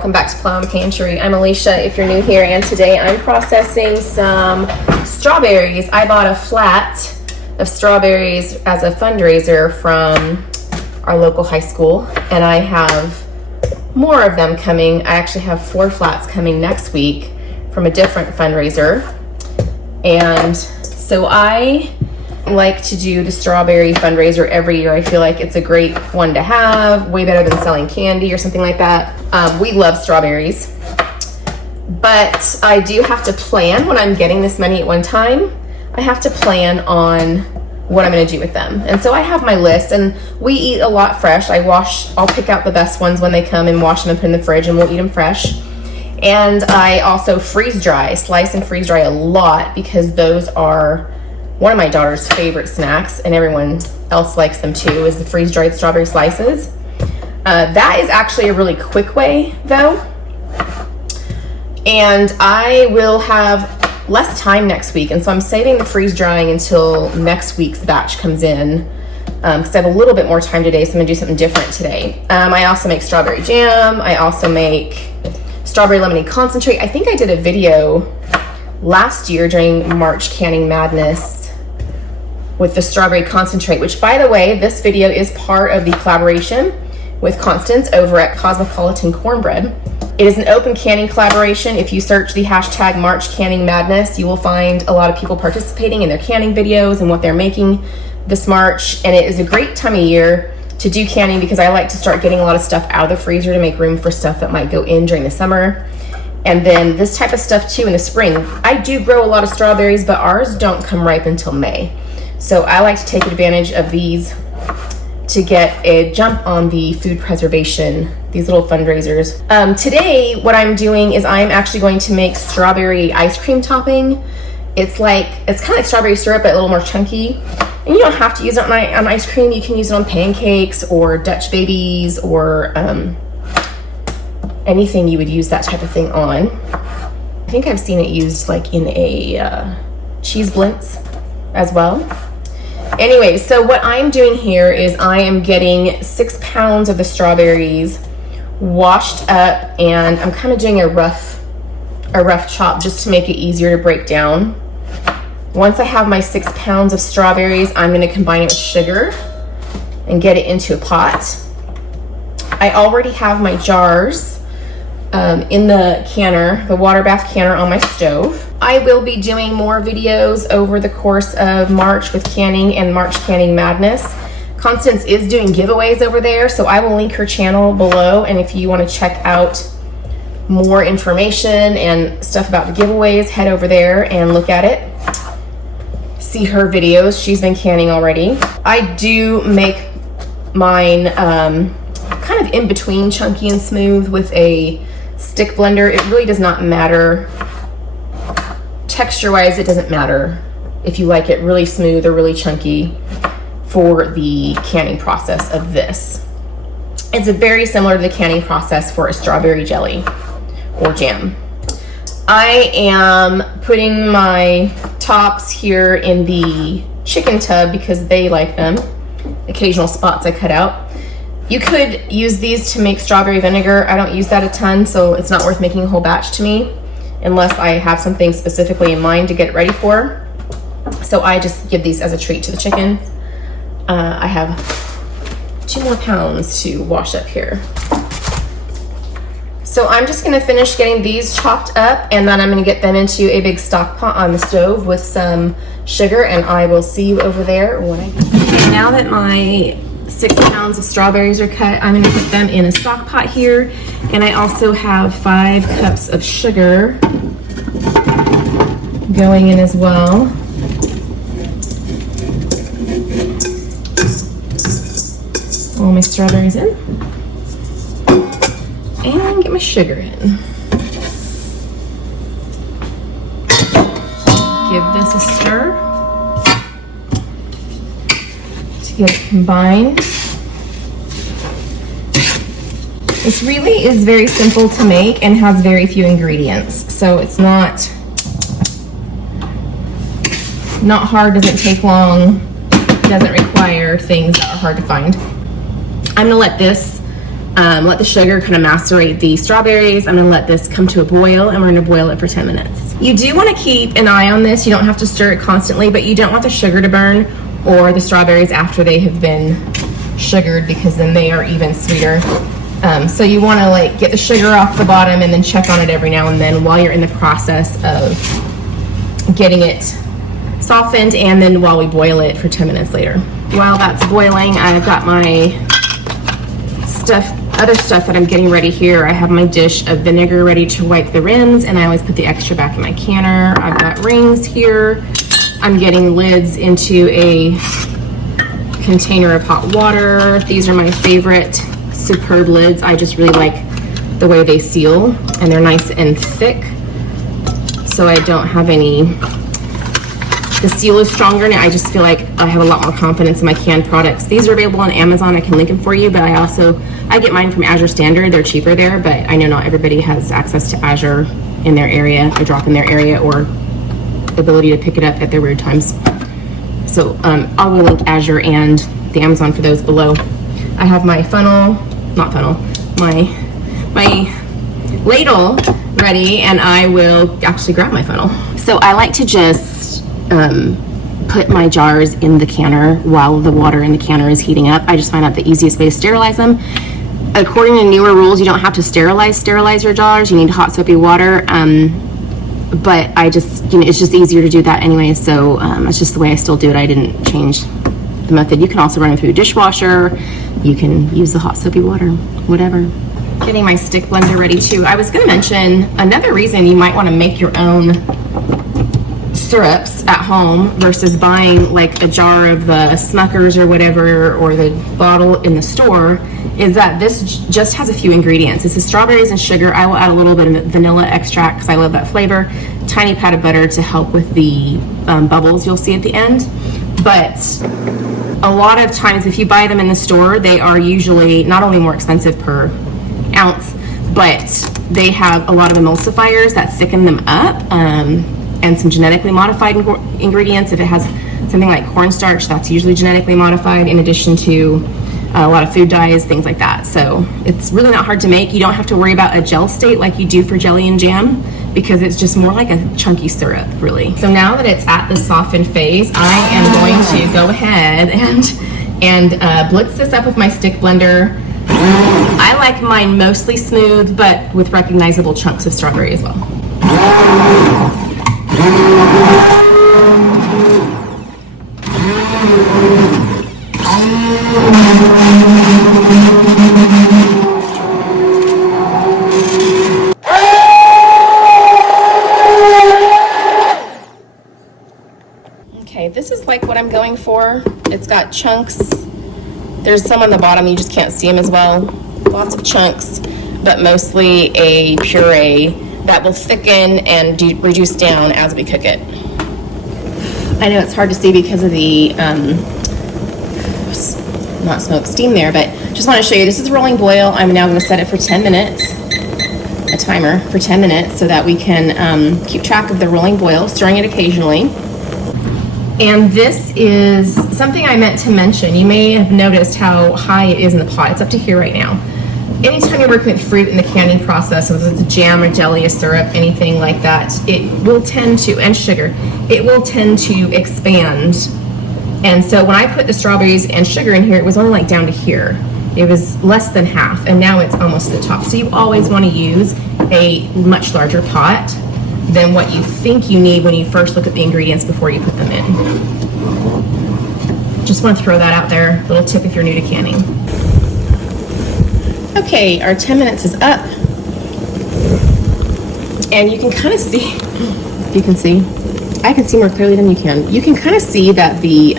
welcome back to Plum Pantry. I'm Alicia if you're new here, and today I'm processing some strawberries. I bought a flat of strawberries as a fundraiser from our local high school, and I have more of them coming. I actually have 4 flats coming next week from a different fundraiser. And so I like to do the strawberry fundraiser every year. I feel like it's a great one to have, way better than selling candy or something like that. We love strawberries, but I do have to plan when I'm getting this many at one time. I have to plan on what I'm going to do with them. And so I have my list, and we eat a lot fresh. I'll pick out the best ones when they come and wash them and put in the fridge, and we'll eat them fresh. And I also freeze dry, slice and freeze dry a lot, because those are one of my daughter's favorite snacks, and everyone else likes them too, is the freeze dried strawberry slices. That is actually a really quick way though. And I will have less time next week, and so I'm saving the freeze drying until next week's batch comes in, because I have a little bit more time today, so I'm gonna do something different today. I also make strawberry jam. I also make strawberry lemonade concentrate. I think I did a video last year during March Canning Madness with the strawberry concentrate, which, by the way, this video is part of the collaboration with Constance over at Cosmopolitan Cornbread. It is an open canning collaboration. If you search the hashtag March Canning Madness, you will find a lot of people participating in their canning videos and what they're making this March. And it is a great time of year to do canning, because I like to start getting a lot of stuff out of the freezer to make room for stuff that might go in during the summer. And then this type of stuff too in the spring. I do grow a lot of strawberries, but ours don't come ripe until May. So I like to take advantage of these to get a jump on the food preservation, these little fundraisers. Today, what I'm doing is I'm actually going to make strawberry ice cream topping. It's kind of like strawberry syrup, but a little more chunky. And you don't have to use it on ice cream. You can use it on pancakes or Dutch babies or anything you would use that type of thing on. I think I've seen it used like in a cheese blintz as well. Anyway, so what I'm doing here is I am getting 6 pounds of the strawberries washed up, and I'm kind of doing a rough chop just to make it easier to break down. Once I have my 6 pounds of strawberries, I'm going to combine it with sugar and get it into a pot. I already have my jars in the canner, the water bath canner on my stove. I will be doing more videos over the course of March with canning and March Canning Madness. Constance is doing giveaways over there, so I will link her channel below, and if you want to check out more information and stuff about the giveaways, head over there and look at it. See her videos. She's been canning already. I do make mine kind of in between chunky and smooth with a stick blender. It really does not matter. Texture wise, it doesn't matter if you like it really smooth or really chunky for the canning process of this. It's very similar to the canning process for a strawberry jelly or jam. I am putting my tops here in the chicken tub because they like them. Occasional spots I cut out. You could use these to make strawberry vinegar. I don't use that a ton, so it's not worth making a whole batch to me unless I have something specifically in mind to get it ready for. So I just give these as a treat to the chicken. I have 2 more pounds to wash up here. So I'm just gonna finish getting these chopped up, and then I'm gonna get them into a big stock pot on the stove with some sugar, and I will see you over there when I get them. Okay, now that my 6 pounds of strawberries are cut, I'm gonna put them in a stock pot here, and I also have 5 cups of sugar going in as well. All my strawberries in, and get my sugar in. Give this a stir to get it combined. This really is very simple to make and has very few ingredients, so it's not hard, doesn't take long, doesn't require things that are hard to find. I'm gonna let this let the sugar kind of macerate the strawberries. I'm gonna let this come to a boil, and we're gonna boil it for 10 minutes. You do wanna keep an eye on this. You don't have to stir it constantly, but you don't want the sugar to burn or the strawberries after they have been sugared, because then they are even sweeter. So you wanna like get the sugar off the bottom and then check on it every now and then while you're in the process of getting it softened, and then while we boil it for 10 minutes later. While that's boiling, I've got my other stuff that I'm getting ready here. I have my dish of vinegar ready to wipe the rims, and I always put the extra back in my canner. I've got rings here. I'm getting lids into a container of hot water. These are my favorite Superb lids. I just really like the way they seal, and they're nice and thick, so I don't have any, the seal is stronger, and I just feel like I have a lot more confidence in my canned products. These are available on Amazon. I can link them for you, but I get mine from Azure Standard. They're cheaper there, but I know not everybody has access to Azure in their area, a drop in their area, or the ability to pick it up at their weird times. So I will link Azure and the Amazon for those below. I have my my ladle ready, and I will actually grab my funnel. So I like to just put my jars in the canner while the water in the canner is heating up. I just find out the easiest way to sterilize them. According to newer rules, you don't have to sterilize your jars. You need hot soapy water. But I just, it's just easier to do that anyway. So it's just the way I still do it. I didn't change the method. You can also run it through a dishwasher. You can use the hot soapy water, whatever. Getting my stick blender ready too. I was gonna mention another reason you might wanna make your own syrups at home versus buying like a jar of the Smuckers or whatever, or the bottle in the store, is that this just has a few ingredients. This is strawberries and sugar. I will add a little bit of vanilla extract because I love that flavor. Tiny pat of butter to help with the bubbles you'll see at the end. But a lot of times if you buy them in the store, they are usually not only more expensive per ounce, but they have a lot of emulsifiers that thicken them up, and some genetically modified ingredients. If it has something like cornstarch, that's usually genetically modified, in addition to a lot of food dyes, things like that. So it's really not hard to make. You don't have to worry about a gel state like you do for jelly and jam, because it's just more like a chunky syrup, really. So now that it's at the softened phase, I am going to go ahead and blitz this up with my stick blender. I like mine mostly smooth, but with recognizable chunks of strawberry as well. Okay, this is like what I'm going for. It's got chunks. There's some on the bottom, you just can't see them as well. Lots of chunks, but mostly a puree that will thicken and reduce down as we cook it. I know it's hard to see because of the not smoke, steam there, but just want to show you, this is rolling boil. I'm now going to set it for 10 minutes, a timer for 10 minutes, so that we can keep track of the rolling boil, stirring it occasionally. And this is something I meant to mention. You may have noticed how high it is in the pot. It's up to here right now. Anytime you're working with fruit in the canning process, whether it's a jam or jelly, a syrup, anything like that, it will tend to, and sugar, it will tend to expand. And so when I put the strawberries and sugar in here, it was only like down to here. It was less than half, and now it's almost to the top. So you always want to use a much larger pot than what you think you need when you first look at the ingredients before you put them in. Just want to throw that out there. Little tip if you're new to canning. Okay, our 10 minutes is up. And you can kind of see, if you can see, I can see more clearly than you can. You can kind of see that the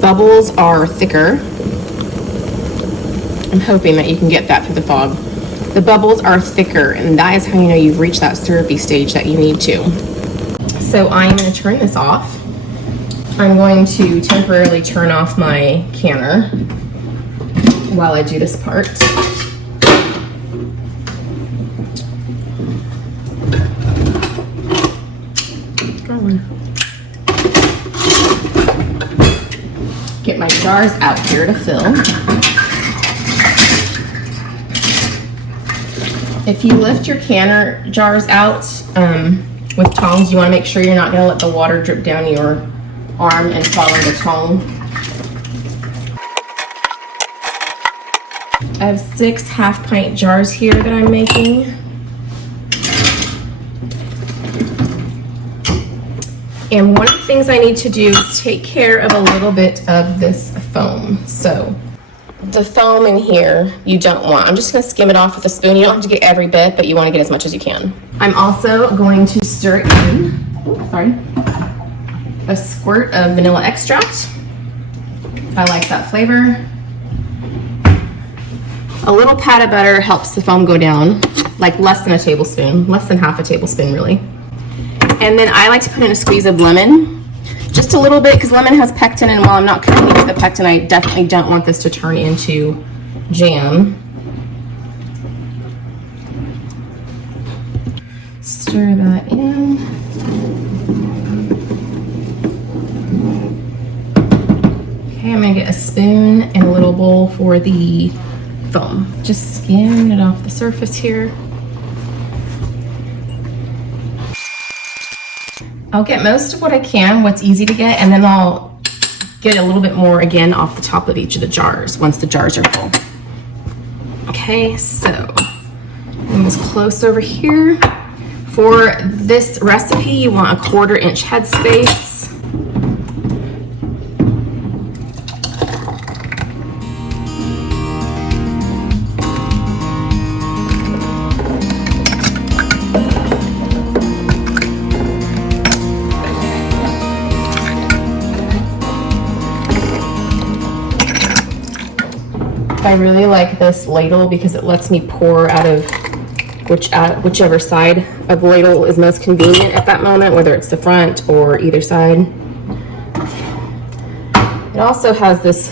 bubbles are thicker. I'm hoping that you can get that through the fog. The bubbles are thicker, and that is how you know you've reached that syrupy stage that you need to. So I'm going to turn this off. I'm going to temporarily turn off my canner while I do this part. Get my jars out here to fill. If you lift your canner jars out with tongs, you want to make sure you're not going to let the water drip down your arm and follow the tong. I have 6 half-pint jars here that I'm making. And one of the things I need to do is take care of a little bit of this foam. So the foam in here, you don't want. I'm just going to skim it off with a spoon. You don't have to get every bit, but you want to get as much as you can. I'm also going to stir in, a squirt of vanilla extract. I like that flavor. A little pat of butter helps the foam go down, like less than a tablespoon, less than half a tablespoon really. And then I like to put in a squeeze of lemon, just a little bit, because lemon has pectin, and while I'm not cooking it with the pectin, I definitely don't want this to turn into jam. Stir that in. Okay, I'm gonna get a spoon and a little bowl for the foam. Just skim it off the surface here. I'll get most of what I can, what's easy to get, and then I'll get a little bit more again off the top of each of the jars once the jars are full. Okay, so bring this close over here. For this recipe, you want a 1/4 inch headspace. I really like this ladle because it lets me pour out of whichever side of the ladle is most convenient at that moment, whether it's the front or either side. It also has this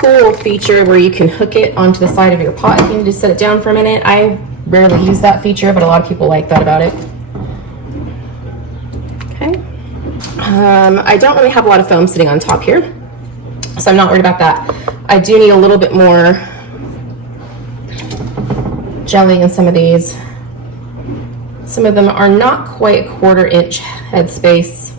cool feature where you can hook it onto the side of your pot if you need to set it down for a minute. I rarely use that feature, but a lot of people like that about it. Okay. I don't really have a lot of foam sitting on top here, so I'm not worried about that. I do need a little bit more jelly in some of these. Some of them are not quite 1/4 inch headspace,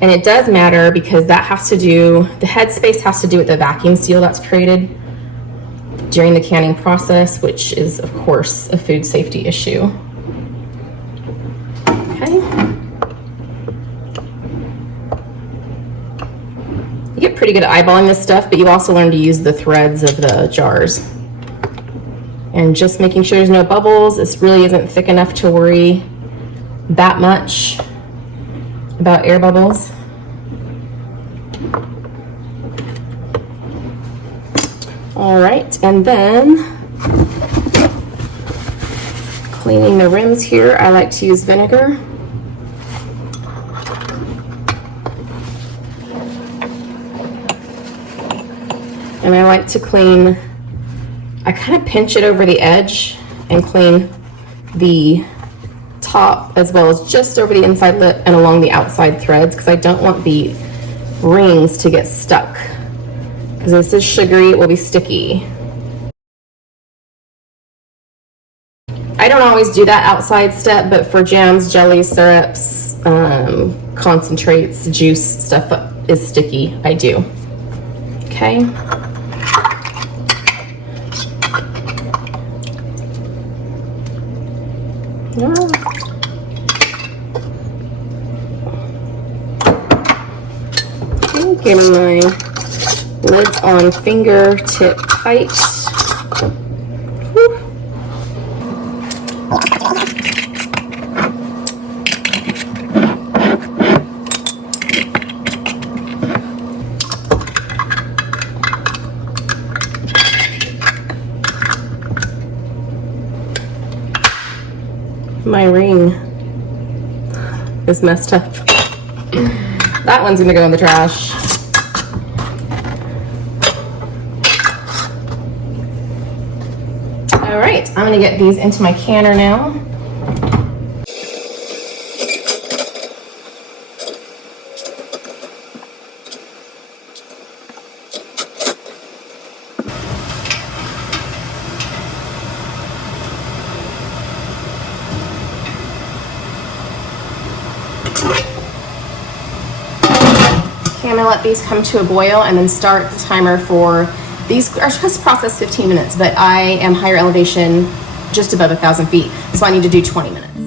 and it does matter because that has to do, the headspace has to do with the vacuum seal that's created during the canning process, which is of course a food safety issue. Okay. You get pretty good at eyeballing this stuff, but you also learn to use the threads of the jars. And just making sure there's no bubbles. This really isn't thick enough to worry that much about air bubbles. All right, and then cleaning the rims here, I like to use vinegar. And I like to clean, I kind of pinch it over the edge and clean the top as well as just over the inside lip and along the outside threads, because I don't want the rings to get stuck. Because this is sugary, it will be sticky. I don't always do that outside step, but for jams, jellies, syrups, concentrates, juice, stuff that is sticky, I do. Okay. Get my lids on fingertip tight. Woo. My ring is messed up. That one's gonna go in the trash. All right, I'm gonna get these into my canner now. Okay, I'm gonna let these come to a boil and then start the timer for, these are supposed to process 15 minutes, but I am higher elevation, just above 1,000 feet, so I need to do 20 minutes.